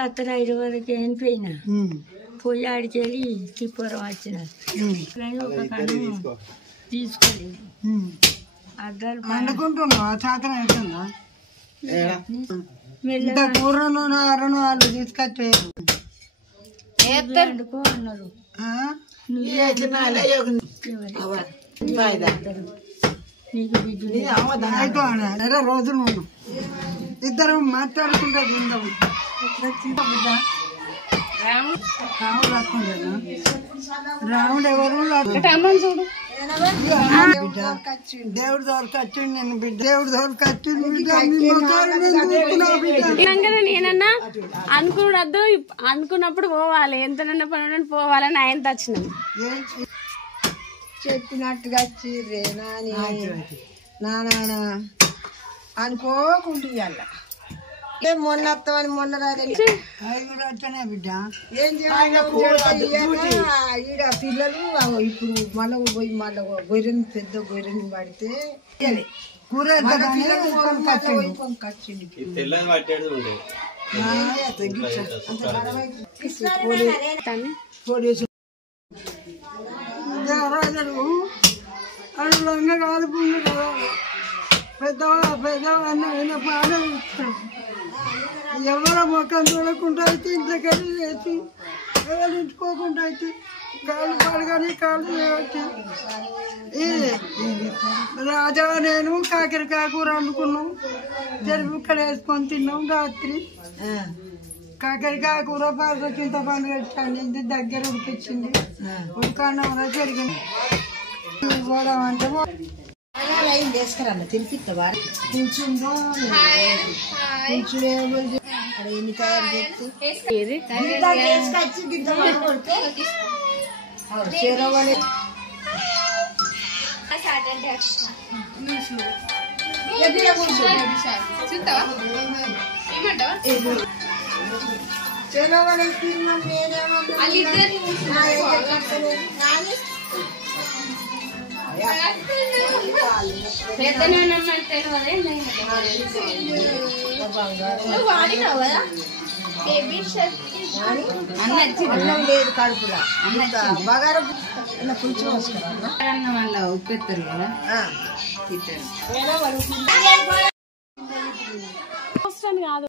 అత్తన 5 వరకు వెళ్ళిపోయినా పోయి ఆడికి వెళ్ళి తిప్పరం వచ్చిన ఒక కన్ను తీసుకోలేదు అద్దాలు పండుకుంటున్నావా చాతన అవుతుందా ఇంత కూరను నారను వాళ్ళు తీసుకొచ్చారు అన్నారు అయితే రోజులు ఉన్నాం ఇద్దరు మాట్లాడుకుంటా తిందాం రాముడు రాకుండా రాముడు ఎవరు చూడు దేవుడు దొరకొచ్చింది నేను బిడ్డ దేవుడు దొరకొచ్చింది నేనన్నా అనుకున్నద్దు అనుకున్నప్పుడు పోవాలి ఎంతనన్నా పని పోవాలని ఆయనతో వచ్చినాం చెప్పినట్టుగా వచ్చిర్రే నాని నానా అనుకోకుండా ఇవాళ మొన్న వస్తామని మొన్న రాలేదు వచ్చానే బిడ్డ ఏం చేయాలి ఈడ పిల్లలు ఇప్పుడు మళ్ళీ పోయి మళ్ళీ గొర్రెని పెద్ద గొర్రెని పడితే కూర రాజు లంగా కాలిపోయింది కదా పెద్దవాళ్ళ బాగా ఎవరో మొక్కం చూడకుండా అయితే ఇంతకని వేసి ఎవరు ఇంచుకోకుండా అయితే కాళ్ళు పడగానే కాళ్ళు వచ్చి రాజా నేను కాకరకాయ కూర వండుకున్నాం జరుపుక్కడ వేసుకొని తిన్నాం రాత్రి కాకరకాయ కూర పాత్ర చింతపండు పెట్టండి దగ్గర ఉడికిచ్చింది ఉడకన్నంలో జరిగింది పోదామంటే చేసుకురా తినిపిస్తావా కూర్చుందో ఎన్ని తయారు అన్నం లేదు కడుపులా బగార పులుసు మళ్ళీ ఉప్పెత్తారు కదా కాదు